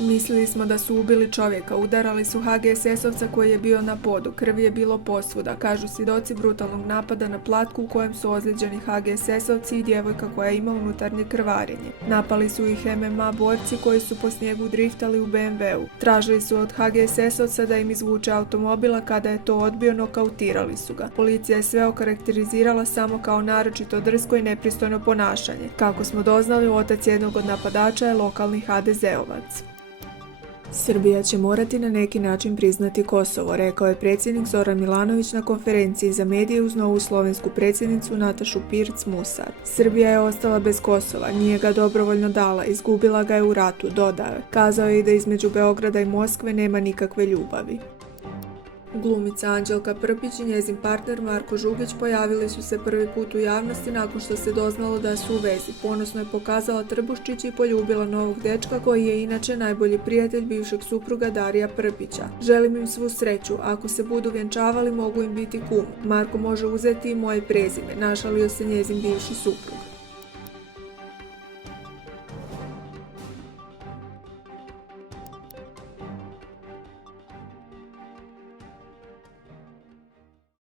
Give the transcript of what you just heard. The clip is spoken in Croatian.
Mislili smo da su ubili čovjeka, udarali su HGSS-ovca koji je bio na podu, krvi je bilo posvuda, kažu svjedoci brutalnog napada na Platku u kojem su ozlijeđeni HGSS-ovci i djevojka koja ima unutarnje krvarenje. Napali su ih MMA borci koji su po snijegu driftali u BMW-u. Tražili su od HGSS-ovca da im izvuče automobila, kada je to odbio, nokautirali su ga. Policija je sve okarakterizirala samo kao naročito drsko i nepristojno ponašanje. Kako smo doznali, otac jednog od napadača je lokalni HDZ-ovac. Srbija će morati na neki način priznati Kosovo, rekao je predsjednik Zoran Milanović na konferenciji za medije uz novu slovensku predsjednicu Natašu Pirc-Musar. Srbija je ostala bez Kosova, nije ga dobrovoljno dala, izgubila ga je u ratu, dodao je. Kazao je i da između Beograda i Moskve nema nikakve ljubavi. Glumica Anđelka Prpić i njezin partner Marko Žugić pojavili su se prvi put u javnosti nakon što se doznalo da su u vezi. Ponosno je pokazala trbuščić i poljubila novog dečka koji je inače najbolji prijatelj bivšeg supruga Darija Prpića. Želim im svu sreću, ako se budu vjenčavali mogu im biti kum. Marko može uzeti i moje prezime, našalio se njezin bivši suprug.